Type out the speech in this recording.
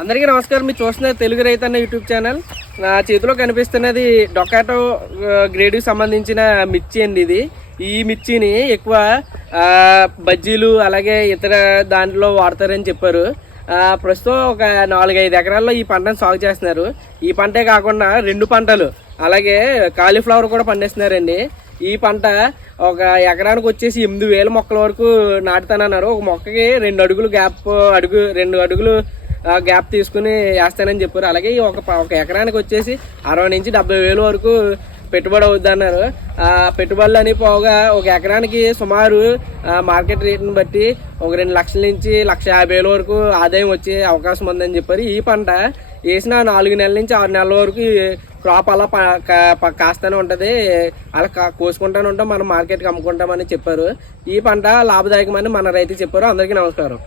అందరికీ నమస్కారం. మీరు చూస్తున్న తెలుగు రైతు అన్న యూట్యూబ్ ఛానల్. నా చేతిలో కనిపిస్తున్నది డొకాటో గ్రేడ్కి సంబంధించిన మిర్చి అండి. ఈ మిర్చిని ఎక్కువ బజ్జీలు అలాగే ఇతర దాంట్లో వాడతారని చెప్పారు. ప్రస్తుతం ఒక 4-5 ఎకరాల్లో ఈ పంటను సాగు చేస్తున్నారు. ఈ పంటే కాకుండా 2 పంటలు అలాగే కాలీఫ్లవర్ కూడా పండిస్తున్నారండి. ఈ పంట ఒక ఎకరానికి వచ్చేసి 8,000 మొక్కల వరకు నాటుతానన్నారు. ఒక మొక్కకి 2 అడుగులు గ్యాప్ 2 అడుగులు గ్యాప్ తీసుకుని వేస్తానని చెప్పారు. అలాగే ఒక ఎకరానికి వచ్చేసి 60 నుంచి 70,000 వరకు పెట్టుబడి అవుద్ది అన్నారు. పెట్టుబడులు అని పోగా ఒక ఎకరానికి సుమారు మార్కెట్ రేట్ని బట్టి ఒక 2 లక్షల నుంచి 1,50,000 వరకు ఆదాయం వచ్చే అవకాశం ఉందని చెప్పారు. ఈ పంట వేసిన 4 నెలల నుంచి 6 నెలల వరకు క్రాప్ అలా కాస్తూనే ఉంటుంది. అలా కోసుకుంటూనే ఉంటాం, మనం మార్కెట్కి అమ్ముకుంటామని చెప్పారు. ఈ పంట లాభదాయకమని మన రైతు చెప్పారు. అందరికీ నమస్కారం.